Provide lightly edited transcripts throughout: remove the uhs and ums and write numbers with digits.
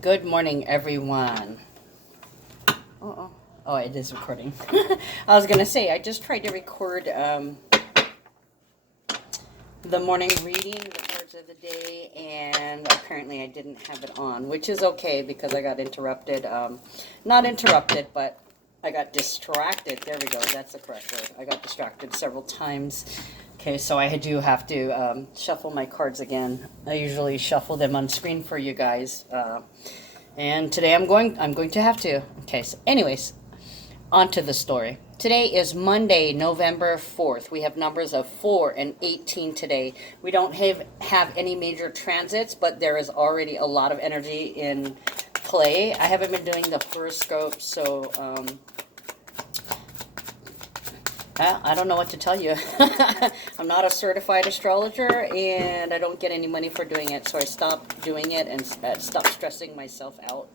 Good morning, everyone. Oh, it is recording. I was going to say, I just tried to record the morning reading, the cards of the day, and apparently I didn't have it on, which is okay because I got interrupted. Not interrupted, but I got distracted. There we go. That's the correct word. I got distracted several times. Okay, so I do have to shuffle my cards again. I usually shuffle them on screen for you guys. And today I'm going to have to. Okay, so anyways, on to the story. Today is Monday, November 4th. We have numbers of 4 and 18 today. We don't have any major transits, but there is already a lot of energy in play. I haven't been doing the horoscope, so I don't know what to tell you. I'm not a certified astrologer, and I don't get any money for doing it, so I stopped doing it and stopped stressing myself out.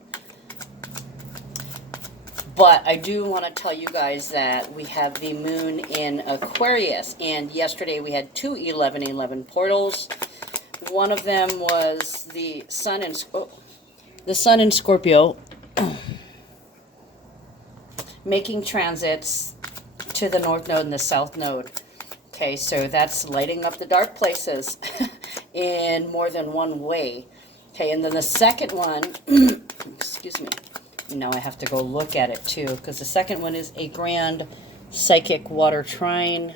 But I do want to tell you guys that we have the moon in Aquarius, and yesterday we had two 11-11 portals. One of them was the sun in Scorpio making transits to the North Node and the South Node. Okay, so that's lighting up the dark places in more than one way. Okay, and then the second one, excuse me, now I have to go look at it too, because the second one is a grand psychic water trine.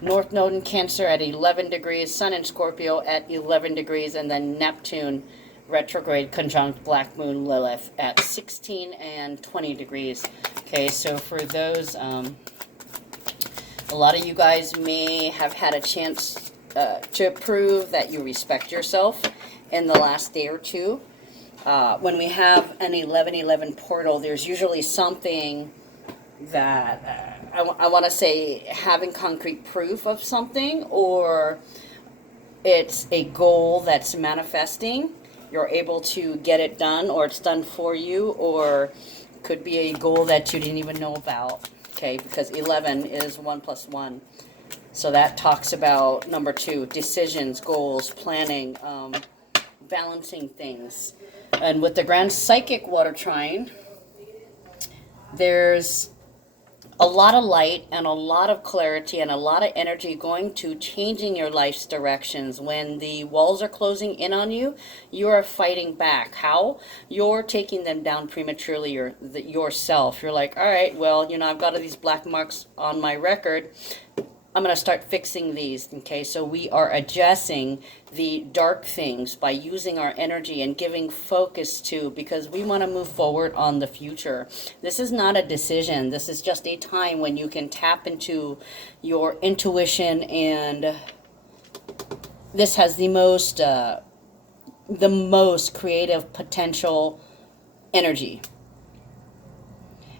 North Node in Cancer at 11 degrees, Sun in Scorpio at 11 degrees, and then Neptune retrograde conjunct Black Moon Lilith at 16 and 20 degrees. Okay, so for those, a lot of you guys may have had a chance to prove that you respect yourself in the last day or two. When we have an 11-11 portal, there's usually something that I want to say having concrete proof of something, or it's a goal that's manifesting. You're able to get it done, or it's done for you, or could be a goal that you didn't even know about. Okay, because 11 is 1 plus 1. So that talks about number 2, decisions, goals, planning, balancing things. And with the grand psychic water trine, there's a lot of light and a lot of clarity and a lot of energy going to changing your life's directions. When the walls are closing in on you, you are fighting back. How? You're taking them down prematurely yourself. You're like, all right, well, I've got all these black marks on my record. I'm going to start fixing these. Okay, so we are addressing the dark things by using our energy and giving focus to, because we want to move forward on the future. This is not a decision. This is just a time when you can tap into your intuition, and this has the most creative potential energy.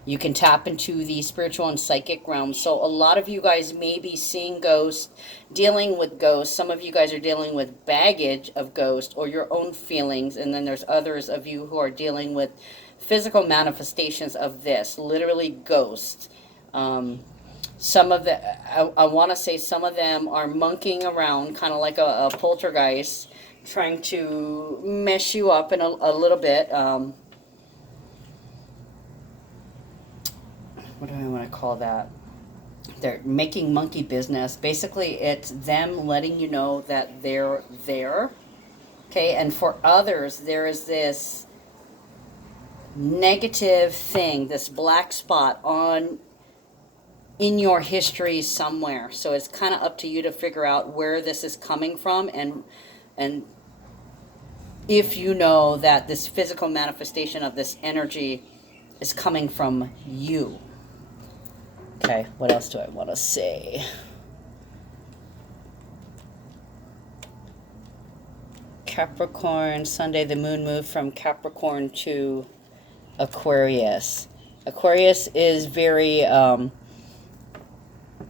You can tap into the spiritual and psychic realm. So a lot of you guys may be seeing ghosts, dealing with ghosts. Some of you guys are dealing with baggage of ghosts or your own feelings. And then there's others of you who are dealing with physical manifestations of this, literally ghosts. Some of I want to say some of them are monkeying around, kind of like a poltergeist, trying to mess you up in a little bit. What do I want to call that? They're making monkey business. Basically, it's them letting you know that they're there. Okay, and for others, there is this negative thing, this black spot in your history somewhere. So it's kind of up to you to figure out where this is coming from, and if you know that this physical manifestation of this energy is coming from you. Okay, what else do I want to say? Capricorn, Sunday the moon moved from Capricorn to Aquarius. Aquarius is very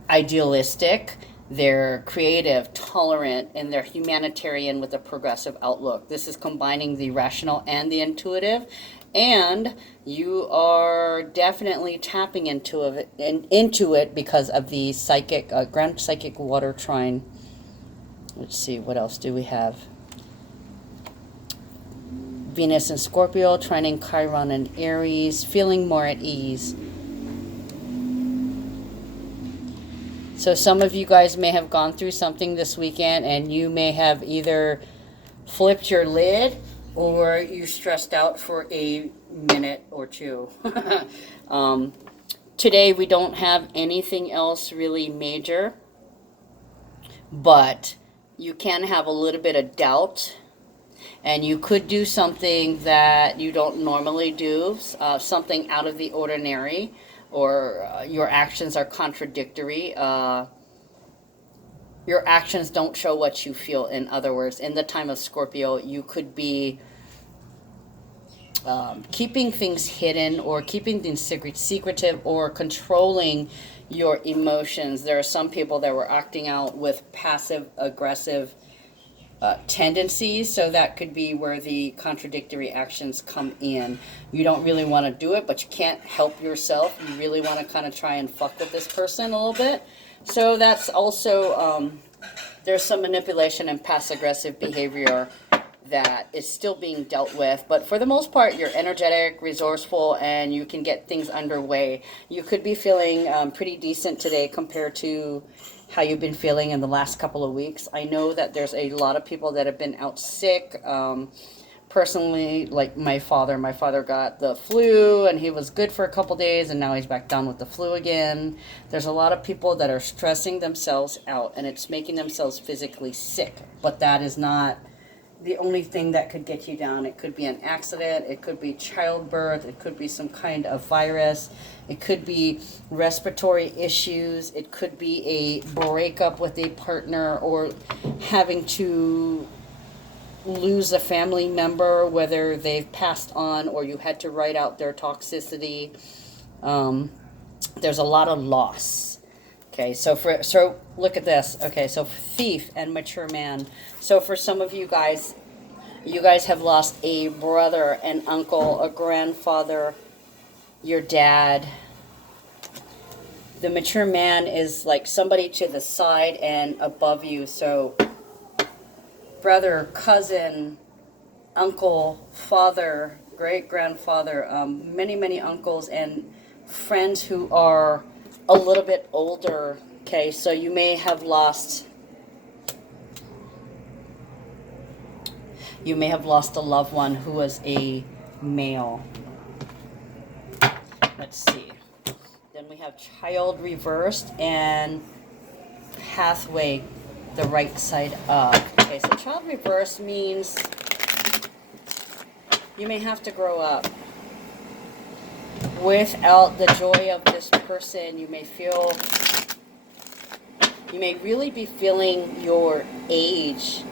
idealistic. They're creative, tolerant, and they're humanitarian with a progressive outlook. This is combining the rational and the intuitive. And you are definitely tapping into it because of the psychic grand psychic water trine. Let's see, what else do we have? Venus in Scorpio, trining Chiron in Aries, feeling more at ease. So some of you guys may have gone through something this weekend, and you may have either flipped your lid or you stressed out for a minute or two. Today we don't have anything else really major, but you can have a little bit of doubt, and you could do something that you don't normally do, something out of the ordinary, or your actions are contradictory. Your actions don't show what you feel. In other words, in the time of Scorpio, you could be keeping things hidden, or keeping things secretive, or controlling your emotions. There are some people that were acting out with passive aggressive tendencies, so that could be where the contradictory actions come in. You don't really want to do it, but you can't help yourself. You really want to kind of try and fuck with this person a little bit. So that's also, there's some manipulation and passive aggressive behavior that is still being dealt with. But for the most part, you're energetic, resourceful, and you can get things underway. You could be feeling pretty decent today compared to how you've been feeling in the last couple of weeks. I know that there's a lot of people that have been out sick. Personally, like my father got the flu, and he was good for a couple days, and now he's back down with the flu again. There's a lot of people that are stressing themselves out, and it's making themselves physically sick. But that is not the only thing that could get you down. It could be an accident, it could be childbirth, it could be some kind of virus, it could be respiratory issues, it could be a breakup with a partner, or having to lose a family member, whether they've passed on or you had to write out their toxicity. There's a lot of loss. Okay, so look at this. Okay, so thief and mature man. So for some of you guys have lost a brother, an uncle, a grandfather, your dad. The mature man is like somebody to the side and above you. So brother, cousin, uncle, father, great-grandfather, many uncles and friends who are a little bit older. Okay, so you may have lost a loved one who was a male. Let's see. Then we have child reversed and pathway the right side up. Okay, so child reversed means you may have to grow up. Without the joy of this person, you may really be feeling your age,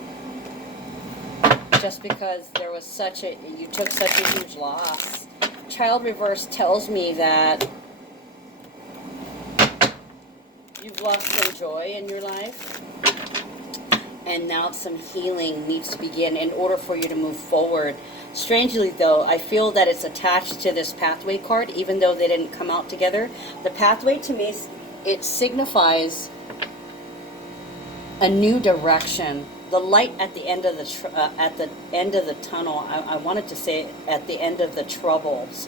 just because you took such a huge loss. Child reverse tells me that you've lost some joy in your life, and now some healing needs to begin in order for you to move forward. Strangely though, I feel that it's attached to this pathway card, even though they didn't come out together. The pathway, to me, it signifies a new direction. The light at the end of the tunnel. I wanted to say at the end of the troubles.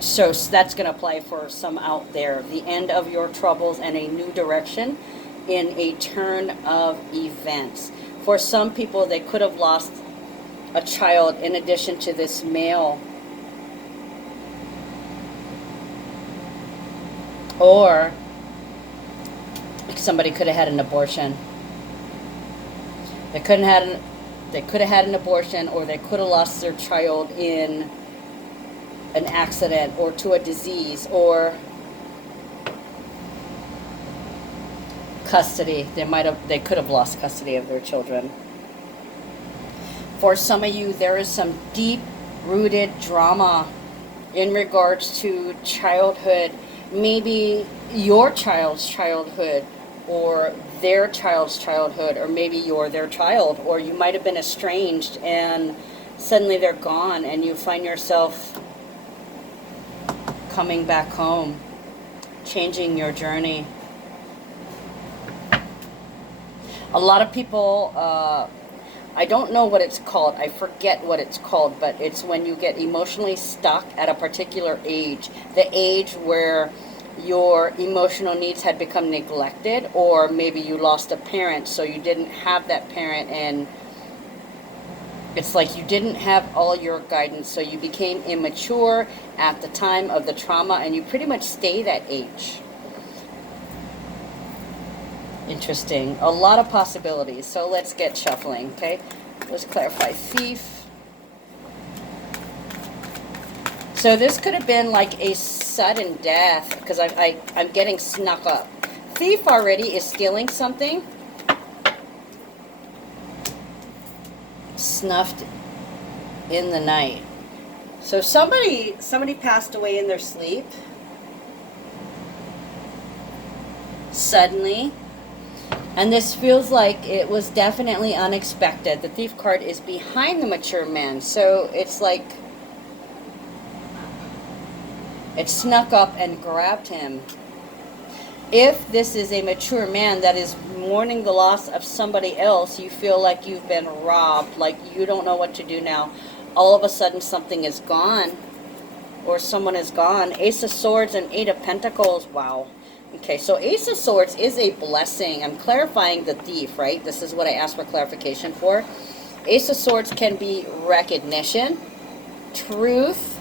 So that's going to apply for some out there. The end of your troubles and a new direction in a turn of events. For some people, they could have lost a child in addition to this male. Or somebody could have had an abortion. They could have had an abortion, or they could have lost their child in an accident or to a disease, or custody. They could have lost custody of their children. For some of you, there is some deep-rooted drama in regards to childhood. Maybe your child's childhood, or their child's childhood, or maybe you're their child, or you might have been estranged and suddenly they're gone, and you find yourself coming back home, changing your journey. A lot of people I don't know what it's called. I forget what it's called, but it's when you get emotionally stuck at a particular age. The age where your emotional needs had become neglected, or maybe you lost a parent, so you didn't have that parent, and it's like you didn't have all your guidance, so you became immature at the time of the trauma, and you pretty much stay that age. Interesting. A lot of possibilities. So let's get shuffling, okay? Let's clarify thief. So this could have been like a sudden death, because I'm getting snuck up. Thief already is stealing something. Snuffed in the night. So somebody passed away in their sleep. Suddenly. And this feels like it was definitely unexpected. The Thief card is behind the mature man. So it's like it snuck up and grabbed him. If this is a mature man that is mourning the loss of somebody else, you feel like you've been robbed, like you don't know what to do now. All of a sudden something is gone, or someone is gone. Ace of Swords and Eight of Pentacles. Wow. Okay, so Ace of Swords is a blessing. I'm clarifying the thief, right? This is what I asked for clarification for. Ace of Swords can be recognition, truth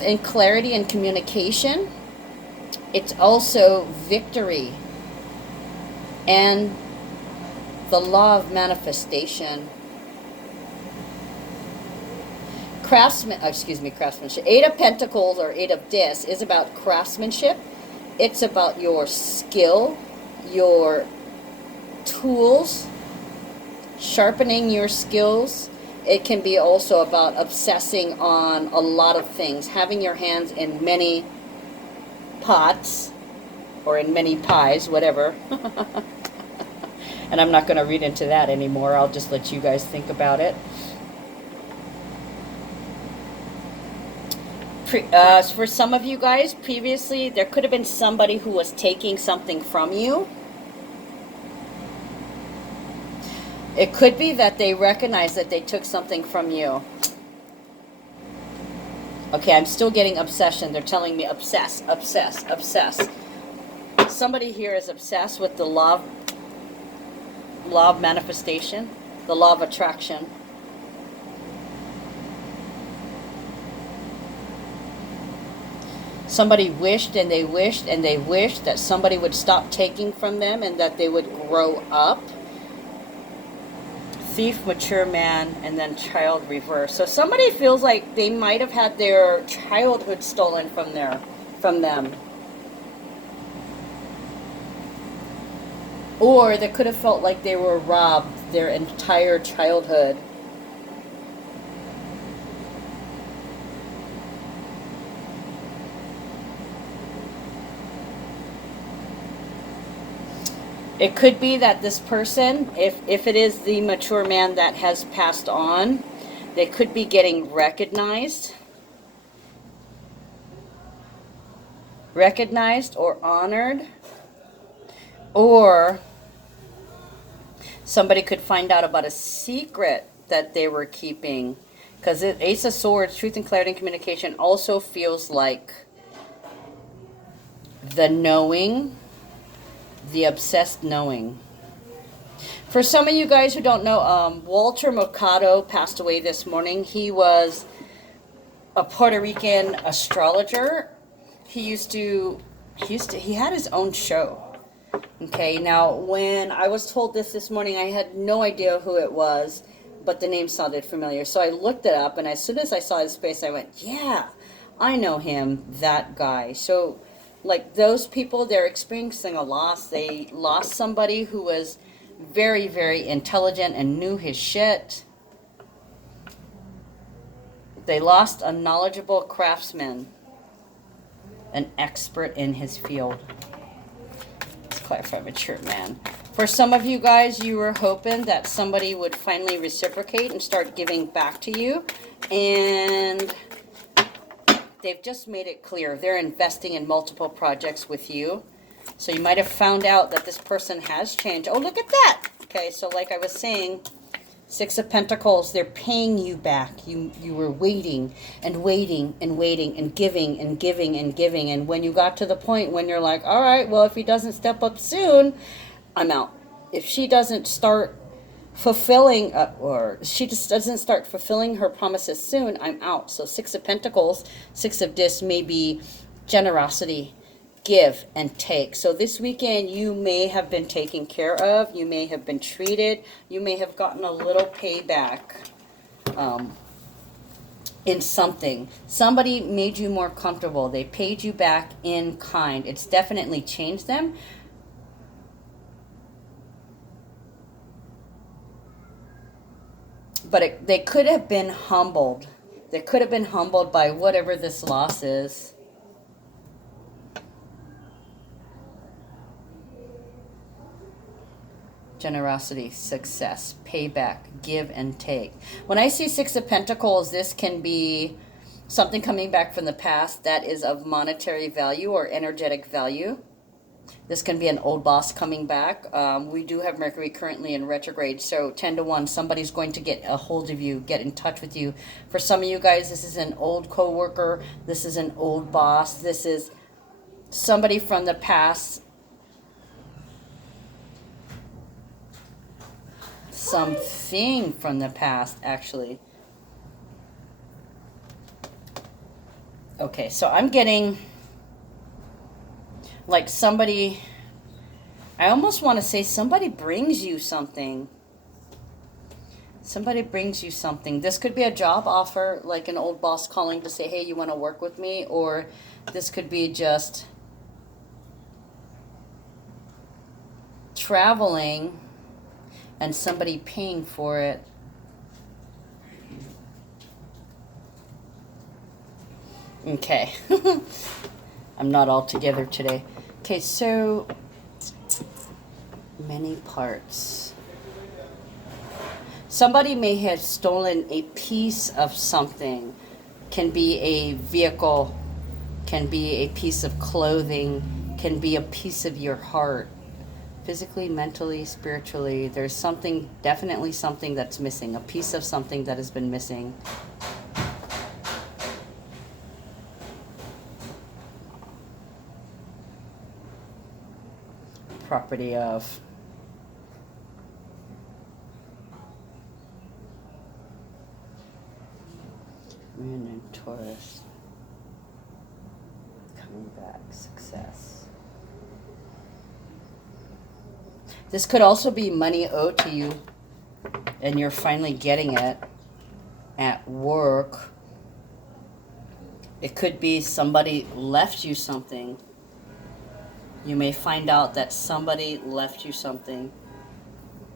and clarity and communication. It's also victory and the law of manifestation. Craftsmanship. Eight of Pentacles or Eight of Discs is about craftsmanship. It's about your skill, your tools, sharpening your skills. It can be also about obsessing on a lot of things, having your hands in many pots or in many pies, whatever. And I'm not going to read into that anymore. I'll just let you guys think about it. For some of you guys, previously, there could have been somebody who was taking something from you. It could be that they recognize that they took something from you. Okay, I'm still getting obsession. They're telling me obsess, obsess, obsess. Somebody here is obsessed with the law of manifestation, the law of attraction. Somebody wished and they wished and they wished that somebody would stop taking from them and that they would grow up. Thief, mature man, and then child reverse. So somebody feels like they might have had their childhood stolen from them. Or they could have felt like they were robbed their entire childhood. It could be that this person, if it is the mature man that has passed on, they could be getting recognized or honored, or somebody could find out about a secret that they were keeping. Because Ace of Swords, truth and clarity and communication, also feels like the knowing, the obsessed knowing. For some of you guys who don't know, Walter Mercado passed away this morning. He was a Puerto Rican astrologer. He had his own show. Okay, now when I was told this morning, I had no idea who it was, but the name sounded familiar. So I looked it up, and as soon as I saw his face, I went, yeah, I know him, that guy. So like those people, they're experiencing a loss. They lost somebody who was very, very intelligent and knew his shit. They lost a knowledgeable craftsman, an expert in his field. Let's clarify mature man. For some of you guys, you were hoping that somebody would finally reciprocate and start giving back to you. And they've just made it clear they're investing in multiple projects with you. So you might have found out that this person has changed. Oh, look at that. Okay, so like I was saying, Six of Pentacles, they're paying you back. You were waiting and waiting and waiting and giving and giving and giving. And when you got to the point when you're like, all right, well, if he doesn't step up soon, I'm out. If she doesn't start fulfilling, or she just doesn't start fulfilling her promises soon, I'm out. So Six of Pentacles, Six of Discs may be generosity, give and take. So this weekend you may have been taken care of, you may have been treated, you may have gotten a little payback in something. Somebody made you more comfortable, they paid you back in kind. It's definitely changed them. But they could have been humbled. They could have been humbled by whatever this loss is. Generosity, success, payback, give and take. When I see Six of Pentacles, this can be something coming back from the past that is of monetary value or energetic value. This can be an old boss coming back. We do have Mercury currently in retrograde, so 10 to 1, somebody's going to get a hold of you, get in touch with you. For some of you guys, this is an old coworker, this is an old boss, this is somebody from the past, something from the past, actually. Okay, so I'm getting like somebody, I almost want to say somebody brings you something. Somebody brings you something. This could be a job offer, like an old boss calling to say, hey, you want to work with me? Or this could be just traveling and somebody paying for it. Okay. I'm not all together today. Okay, so many parts. Somebody may have stolen a piece of something. Can be a vehicle, can be a piece of clothing, can be a piece of your heart. Physically, mentally, spiritually, there's something, definitely something that's missing. A piece of something that has been missing. Property of. Moon and Taurus. Coming back. Success. This could also be money owed to you, and you're finally getting it at work. It could be somebody left you something. You may find out that somebody left you something,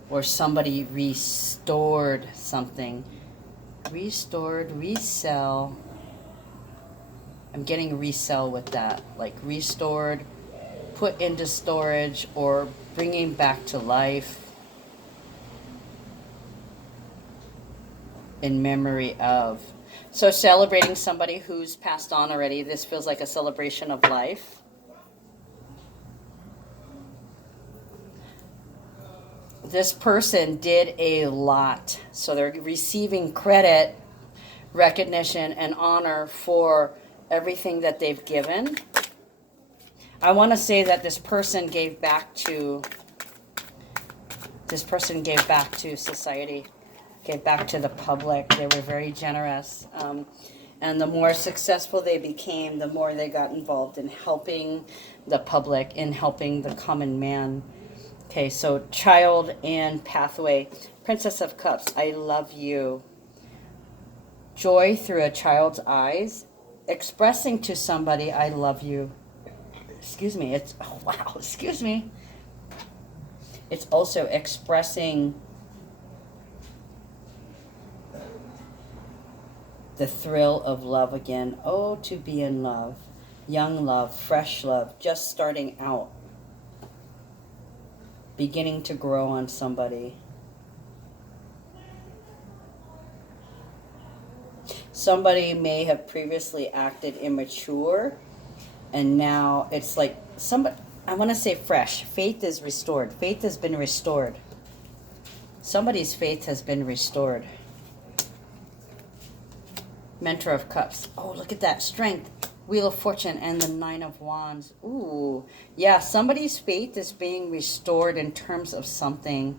or somebody restored something. Restored, resell. I'm getting resell with that, like restored, put into storage, or bringing back to life in memory of. So celebrating somebody who's passed on already. This feels like a celebration of life. This person did a lot, so they're receiving credit, recognition, and honor for everything that they've given. I want to say that this person gave back to society, gave back to the public. They were very generous, and the more successful they became, the more they got involved in helping the public, in helping the common man. Okay, so child and pathway. Princess of Cups, I love you. Joy through a child's eyes. Expressing to somebody, I love you. Excuse me, it's, oh wow, excuse me. It's also expressing the thrill of love again. Oh, to be in love. Young love, fresh love, just starting out. Beginning to grow on somebody. Somebody may have previously acted immature, and now it's like somebody, I want to say fresh. Faith is restored. Faith has been restored. Somebody's faith has been restored. Mentor of Cups. Oh, look at that. Strength. Wheel of Fortune and the Nine of Wands. Ooh. Yeah, somebody's faith is being restored in terms of something.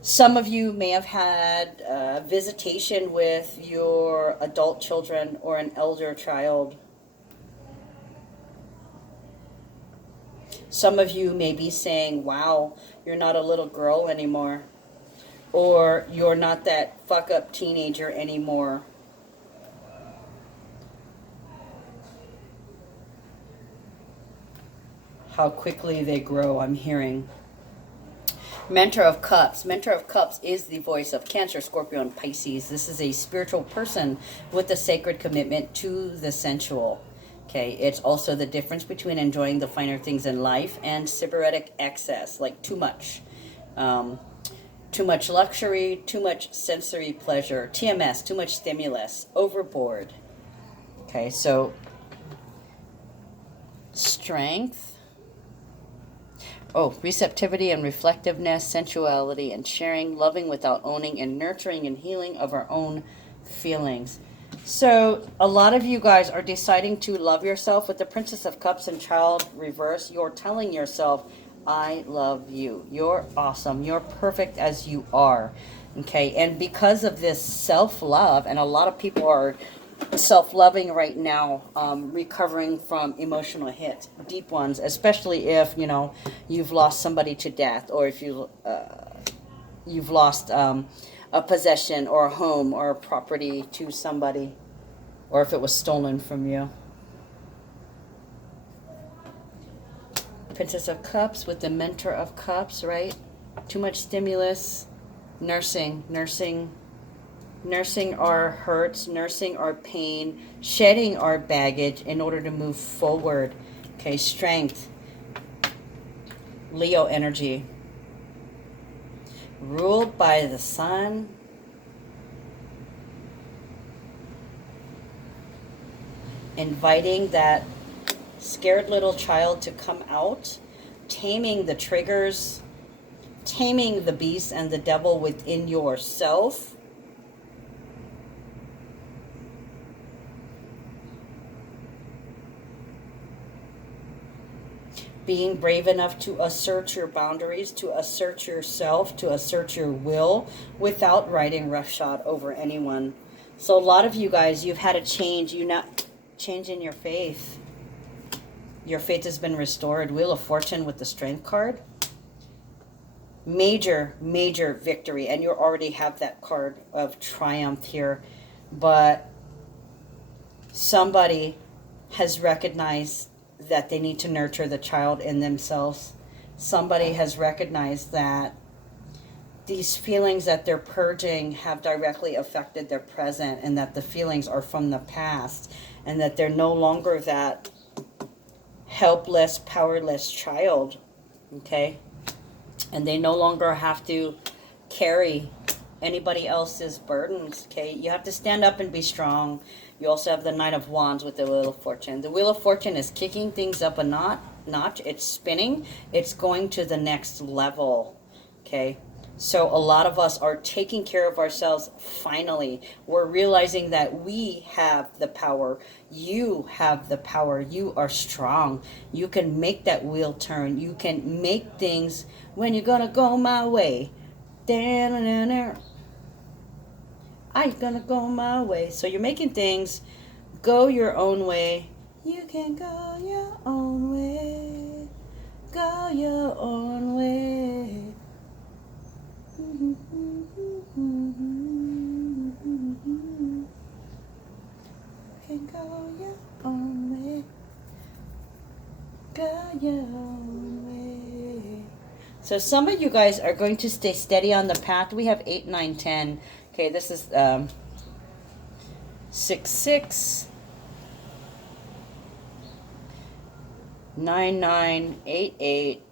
Some of you may have had visitation with your adult children or an elder child. Some of you may be saying, wow, you're not a little girl anymore. Or you're not that fuck up teenager anymore. How quickly they grow, I'm hearing. Mentor of Cups. Mentor of Cups is the voice of Cancer, Scorpio, and Pisces. This is a spiritual person with a sacred commitment to the sensual. Okay, it's also the difference between enjoying the finer things in life and sybaritic excess, like too much. Too much luxury, too much sensory pleasure, TMS, too much stimulus, overboard. Okay, so strength. Oh, receptivity and reflectiveness, sensuality and sharing, loving without owning, and nurturing and healing of our own feelings. So a lot of you guys are deciding to love yourself with the Princess of Cups and Child reverse. You're telling yourself, I love you. You're awesome. You're perfect as you are. Okay, and because of this self-love, and a lot of people are self-loving right now, recovering from emotional hits, deep ones, especially if, you know, you've lost somebody to death, or if you've lost a possession or a home or a property to somebody, or if it was stolen from you. Princess of Cups with the Mentor of Cups, right? Too much stimulus, nursing our hurts, nursing our pain, shedding our baggage in order to move forward. Okay, strength. Leo energy. Ruled by the sun. Inviting that scared little child to come out. Taming the triggers. Taming the beast and the devil within yourself. Being brave enough to assert your boundaries, to assert yourself, to assert your will without riding roughshod over anyone. So a lot of you guys, you've had a change. You not change in your faith. Your faith has been restored. Wheel of Fortune with the Strength card. Major, major victory. And you already have that card of triumph here. But somebody has recognized that they need to nurture the child in themselves. Somebody has recognized that these feelings that they're purging have directly affected their present, and that the feelings are from the past, and that they're no longer that helpless, powerless child, okay? And they no longer have to carry anybody else's burdens, okay? You have to stand up and be strong. You also have the Knight of Wands with the Wheel of Fortune. The Wheel of Fortune is kicking things up a notch. It's spinning. It's going to the next level, okay? So a lot of us are taking care of ourselves finally. We're realizing that we have the power. You have the power. You are strong. You can make that wheel turn. You can make things when you're going to go my way. I'm gonna go my way. So you're making things go your own way. You can go your own way. Go your own way. You can go your own way. Go your own way. So some of you guys are going to stay steady on the path. We have 8, 9, 10. Okay, this is 6, 6, 9, 9, 8, 8,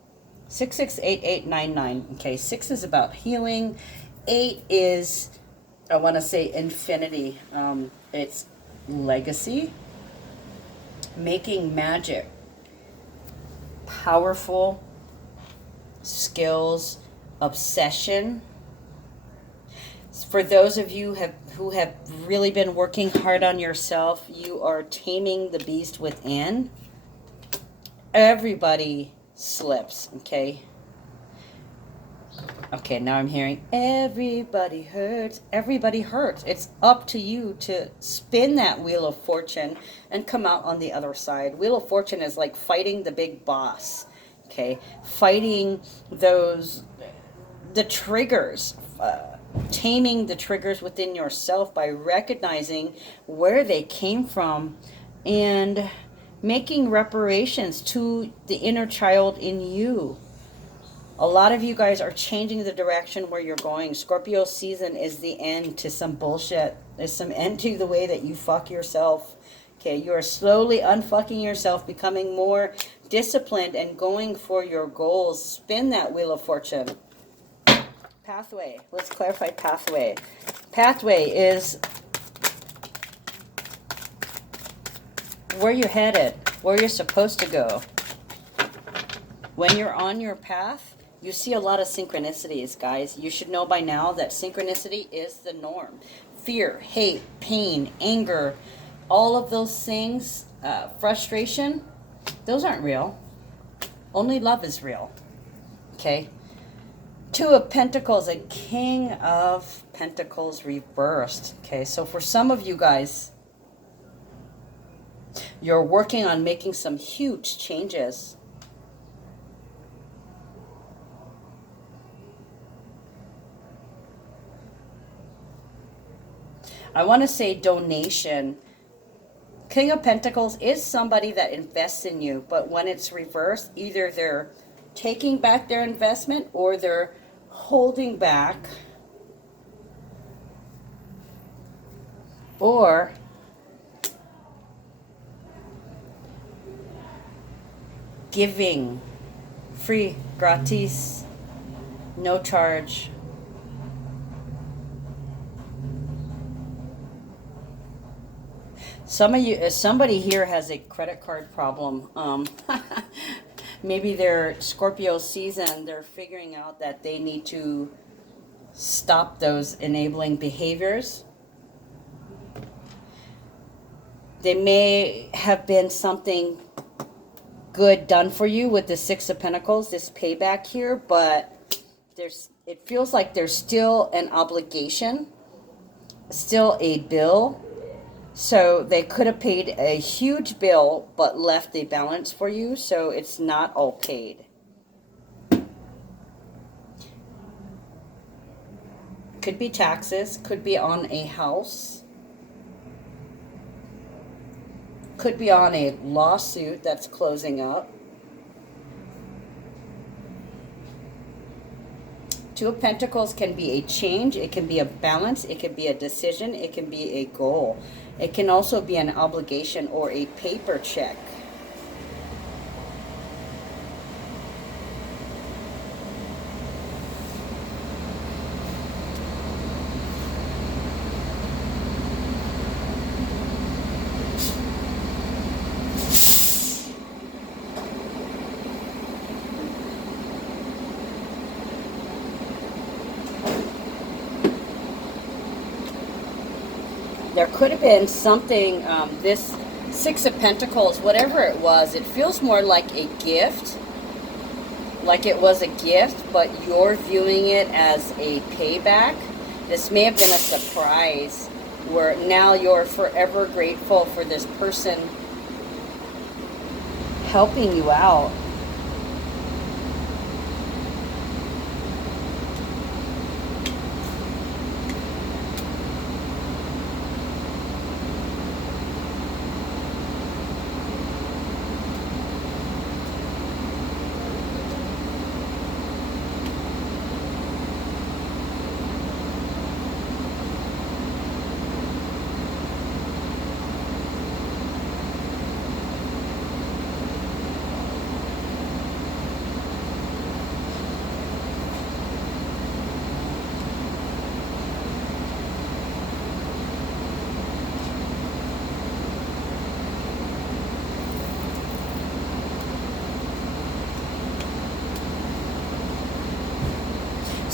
6, 6, 8, 8, 9, 9. Okay, 6 is about healing. 8 is, I want to say, infinity. It's legacy, making magic, powerful, skills, obsession. For those of you who have really been working hard on yourself, you are taming the beast within. Everybody slips, okay? Okay, now I'm hearing everybody hurts. Everybody hurts. It's up to you to spin that wheel of fortune and come out on the other side. Wheel of fortune is like fighting the big boss, okay? Fighting the triggers, taming the triggers within yourself by recognizing where they came from and making reparations to the inner child in you. A lot of you guys are changing the direction where you're going. Scorpio season is the end to some bullshit. There's some end to the way that you fuck yourself. Okay, you are slowly unfucking yourself, becoming more disciplined and going for your goals. Spin that wheel of fortune. Pathway. Let's clarify pathway. Pathway is where you're headed, where you're supposed to go. When you're on your path, you see a lot of synchronicities, guys. You should know by now that synchronicity is the norm. Fear, hate, pain, anger, all of those things, frustration, those aren't real. Only love is real. Okay? Two of Pentacles, a King of Pentacles reversed. Okay, so for some of you guys, you're working on making some huge changes. I want to say donation. King of Pentacles is somebody that invests in you, but when it's reversed, either they're taking back their investment or they're holding back, or giving free, gratis, no charge. Some of you, somebody here has a credit card problem. Maybe they're Scorpio season, they're figuring out that they need to stop those enabling behaviors. They may have been something good done for you with the Six of Pentacles, this payback here, but it feels like there's still an obligation, still a bill. So they could have paid a huge bill but left a balance for you, so it's not all paid. Could be taxes, could be on a house, could be on a lawsuit that's closing up. Two of Pentacles can be a change, it can be a balance, it can be a decision, it can be a goal. It can also be an obligation or a paper check. There could have been something, this Six of Pentacles, whatever it was, it feels more like a gift. Like it was a gift, but you're viewing it as a payback. This may have been a surprise where now you're forever grateful for this person helping you out.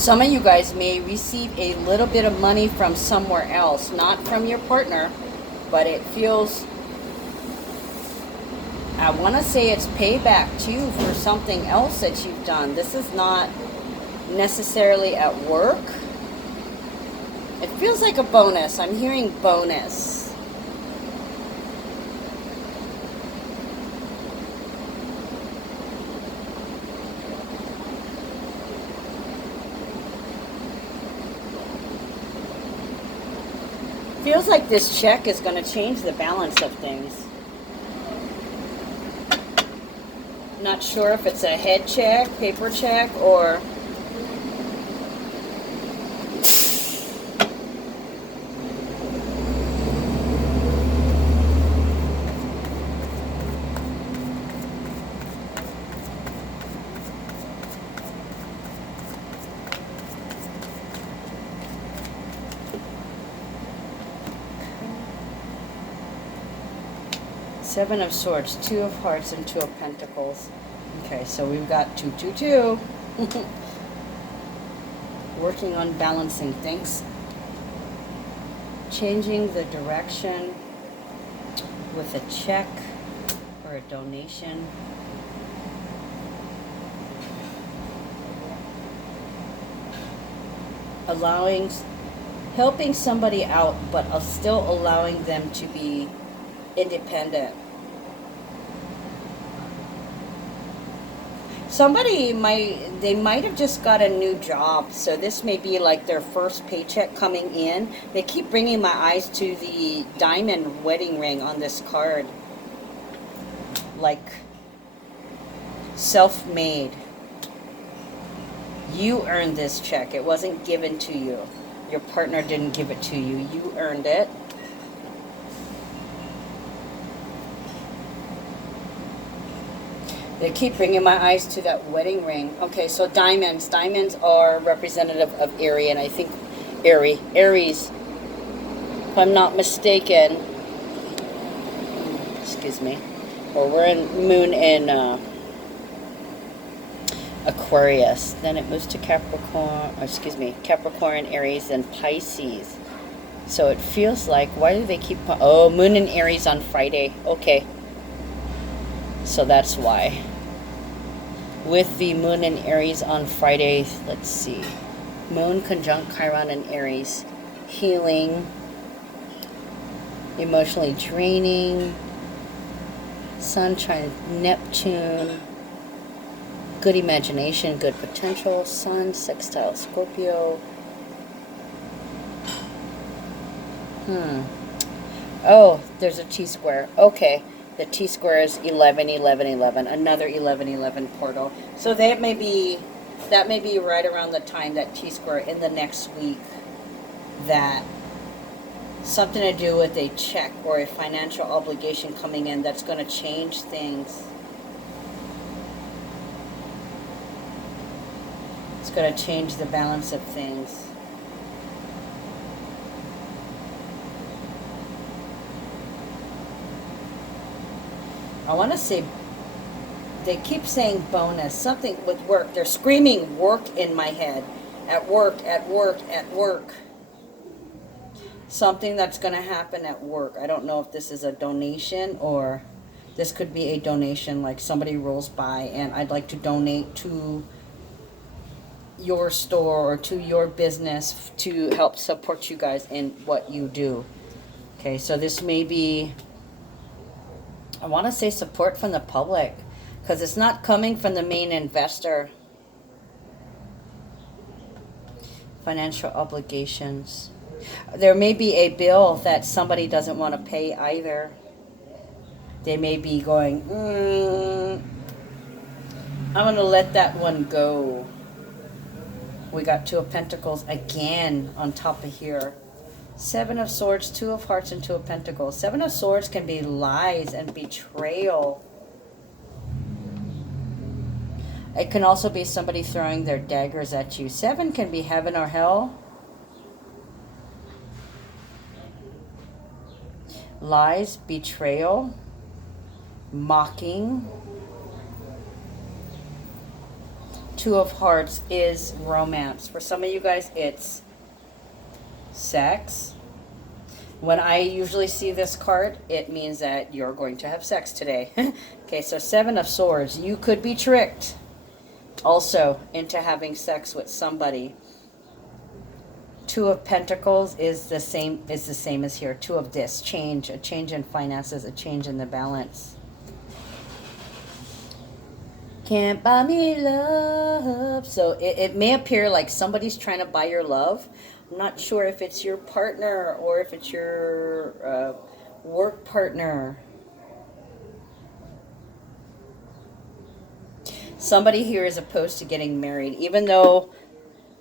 Some of you guys may receive a little bit of money from somewhere else, not from your partner, but it feels, I want to say it's payback too for something else that you've done. This is not necessarily at work. It feels like a bonus. I'm hearing bonus. Feels like this check is going to change the balance of things. Not sure if it's a head check, paper check, or Seven of Swords, Two of Hearts, and Two of Pentacles. Okay, so we've got 222. Working on balancing things. Changing the direction with a check or a donation. Helping somebody out, but still allowing them to be independent. They might have just got a new job, so this may be like their first paycheck coming in. They keep bringing my eyes to the diamond wedding ring on this card. Like, self-made. You earned this check. It wasn't given to you. Your partner didn't give it to you. You earned it. They keep bringing my eyes to that wedding ring. Okay, so diamonds. Diamonds are representative of Aries, and I think Aries, if I'm not mistaken. Excuse me. Or we're in moon in Aquarius. Then it moves to Capricorn, Aries, and Pisces. So it feels like, why do they keep... Oh, moon in Aries on Friday. Okay. So that's why. With the moon in Aries on Friday, let's see. Moon conjunct Chiron in Aries. Healing. Emotionally draining. Sun trine Neptune. Good imagination, good potential. Sun sextile Scorpio. Oh, there's a T-square. Okay. The T-square is 11, 11, 11. Another 11, 11 portal. So that may be right around the time that T-square in the next week, that something to do with a check or a financial obligation coming in that's going to change things. It's going to change the balance of things. I want to say, they keep saying bonus, something with work. They're screaming work in my head. At work, at work, at work. Something that's going to happen at work. I don't know if this is a donation, or this could be a donation, like somebody rolls by and I'd like to donate to your store or to your business to help support you guys in what you do. Okay, so this may be, I want to say support from the public, because it's not coming from the main investor. Financial obligations. There may be a bill that somebody doesn't want to pay either. They may be going, I'm going to let that one go. We got Two of Pentacles again on top of here. Seven of Swords, Two of Hearts, and Two of Pentacles. Seven of Swords can be lies and betrayal. It can also be somebody throwing their daggers at you. Seven can be heaven or hell. Lies, betrayal, mocking. Two of Hearts is romance. For some of you guys, it's sex. When I usually see this card, it means that you're going to have sex today. Okay, so Seven of Swords. You could be tricked also into having sex with somebody. Two of Pentacles is the same as here. Two of Discs, change, a change in finances, a change in the balance. Can't buy me love. So it may appear like somebody's trying to buy your love. I'm not sure if it's your partner or if it's your work partner. Somebody here is opposed to getting married, even though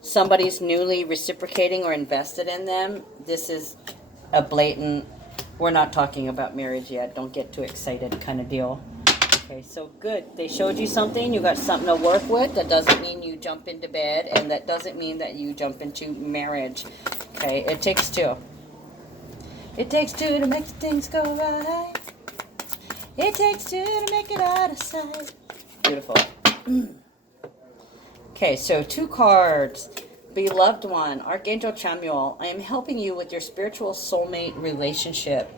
somebody's newly reciprocating or invested in them. This is a blatant, we're not talking about marriage yet, don't get too excited kind of deal. Okay, so good. They showed you something. You got something to work with. That doesn't mean you jump into bed, and that doesn't mean that you jump into marriage. Okay, it takes two. It takes two to make things go right. It takes two to make it out of sight. Beautiful. Okay, so two cards. Beloved one, Archangel Chamuel, I am helping you with your spiritual soulmate relationship.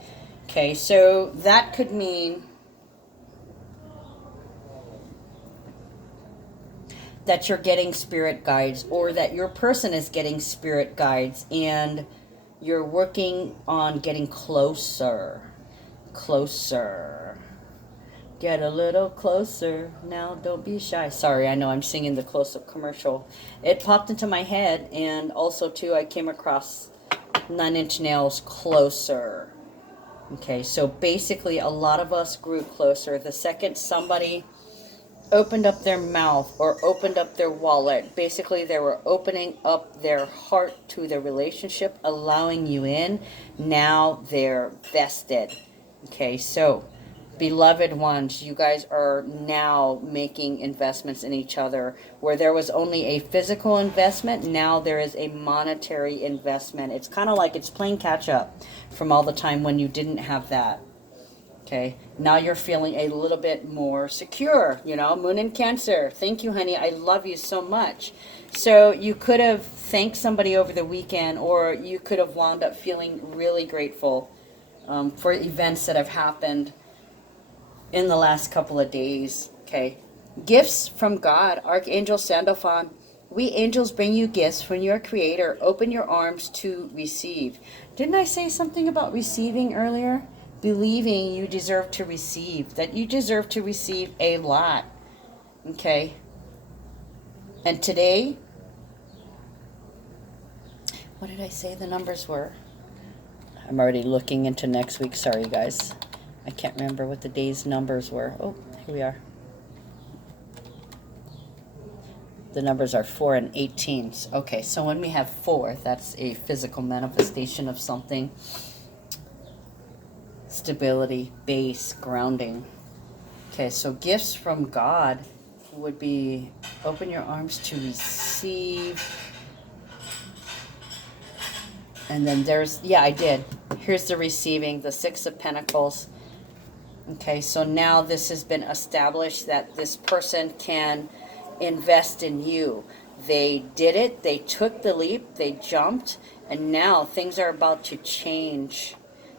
Okay, so that could mean that you're getting spirit guides, or that your person is getting spirit guides, and you're working on getting closer. Closer. Get a little closer. Now, don't be shy. Sorry, I know I'm singing the close-up commercial. It popped into my head, and also, too, I came across 9 Inch Nails, Closer. Okay, so basically, a lot of us grew closer. The second somebody opened up their mouth or opened up their wallet, basically, they were opening up their heart to the relationship, allowing you in. Now they're vested. Okay, so beloved ones, you guys are now making investments in each other. Where there was only a physical investment, now there is a monetary investment. It's kind of like it's playing catch up from all the time when you didn't have that. Okay, now you're feeling a little bit more secure, you know, Moon in Cancer. Thank you, honey. I love you so much. So you could have thanked somebody over the weekend, or you could have wound up feeling really grateful for events that have happened in the last couple of days. Okay, gifts from God, Archangel Sandalphon. We angels bring you gifts from your Creator. Open your arms to receive. Didn't I say something about receiving earlier? Believing you deserve to receive, that you deserve to receive a lot. Okay, and today, what did I say the numbers were? I'm already looking into next week. Sorry, guys. I can't remember what the day's numbers were. Oh, here we are. The numbers are 4 and 18. Okay, so when we have 4, that's a physical manifestation of something. Stability, base, grounding. Okay, so gifts from God would be open your arms to receive. And then there's, yeah, I did. Here's the receiving, the 6 of Pentacles. Okay, so now this has been established that this person can invest in you. They did it, they took the leap, they jumped, and now things are about to change.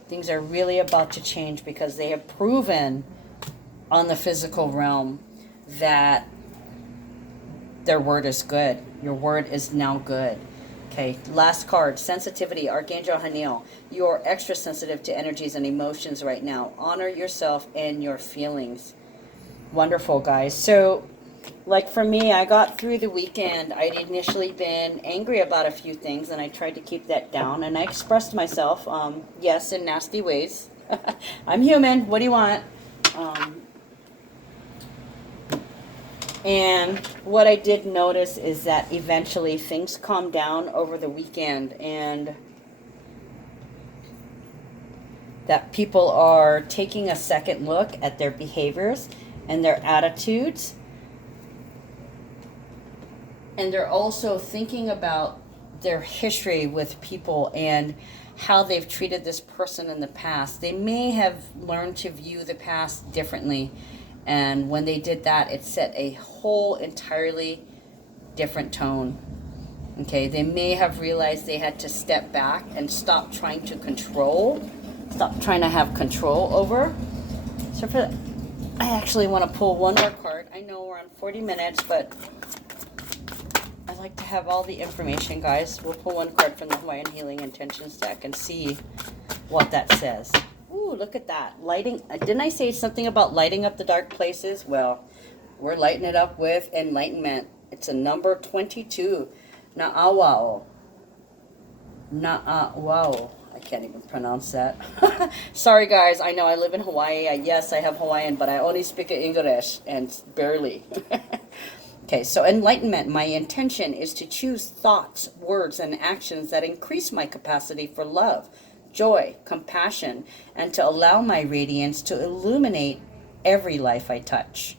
Things are really about to change because they have proven on the physical realm that their word is good. Your word is now good. Okay, last card, sensitivity, Archangel Haniel. You are extra sensitive to energies and emotions right now. Honor yourself and your feelings. Wonderful, guys. So, like for me, I got through the weekend. I'd initially been angry about a few things, and I tried to keep that down, and I expressed myself, yes, in nasty ways. I'm human. What do you want? And what I did notice is that eventually things calmed down over the weekend, and that people are taking a second look at their behaviors and their attitudes. And they're also thinking about their history with people and how they've treated this person in the past. They may have learned to view the past differently. And when they did that, it set a whole entirely different tone. Okay, they may have realized they had to step back and stop trying to stop trying to have control over. So for I actually want to pull one more card. I know we're on 40 minutes, but I like to have all the information, guys. We'll pull one card from the Hawaiian Healing Intentions deck and see what that says. Ooh, look at that. Lighting. Didn't I say something about lighting up the dark places? Well, we're lighting it up with enlightenment. It's a number 22. Na'awao. Na'awao. I can't even pronounce that. Sorry, guys. I know I live in Hawaii. Yes, I have Hawaiian, but I only speak English, and barely. Okay, so enlightenment. My intention is to choose thoughts, words, and actions that increase my capacity for love, joy, compassion, and to allow my radiance to illuminate every life I touch.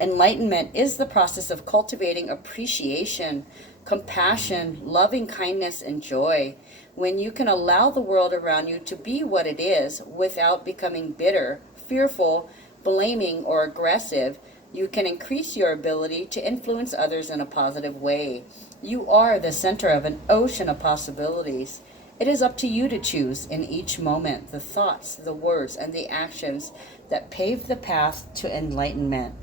Enlightenment is the process of cultivating appreciation, compassion, loving kindness, and joy. When you can allow the world around you to be what it is without becoming bitter, fearful, blaming, or aggressive, you can increase your ability to influence others in a positive way. You are the center of an ocean of possibilities. It is up to you to choose in each moment the thoughts, the words, and the actions that pave the path to enlightenment.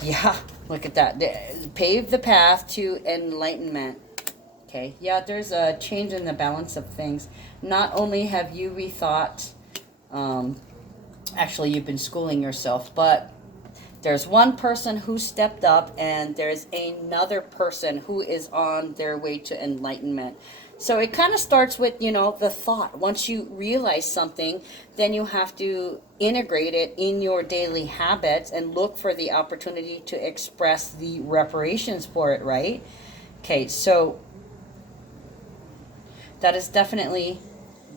Yeah, look at that. Pave the path to enlightenment. Okay, yeah, there's a change in the balance of things. Not only have you rethought, actually you've been schooling yourself, but there's one person who stepped up and there's another person who is on their way to enlightenment. So it kind of starts with, the thought. Once you realize something, then you have to integrate it in your daily habits and look for the opportunity to express the reparations for it, right? Okay, so that is definitely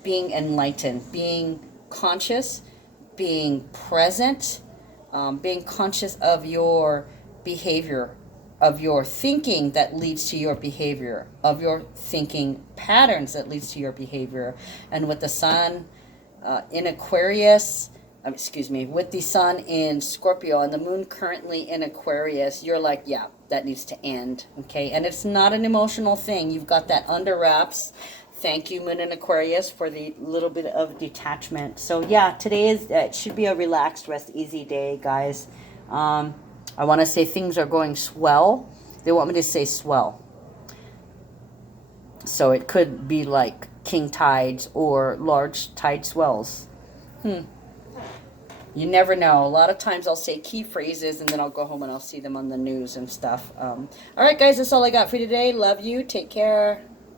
being enlightened, being conscious, being present, being conscious of your behavior, of your thinking that leads to your behavior, of your thinking patterns that leads to your behavior. And with the sun in Aquarius, with the sun in Scorpio and the moon currently in Aquarius, you're like, yeah, that needs to end, okay? And it's not an emotional thing. You've got that under wraps. Thank you, Moon in Aquarius, for the little bit of detachment. So yeah, today it should be a relaxed, rest easy day, guys. I want to say things are going swell. They want me to say swell. So it could be like king tides or large tide swells. You never know. A lot of times I'll say key phrases and then I'll go home and I'll see them on the news and stuff. All right, guys, that's all I got for you today. Love you. Take care.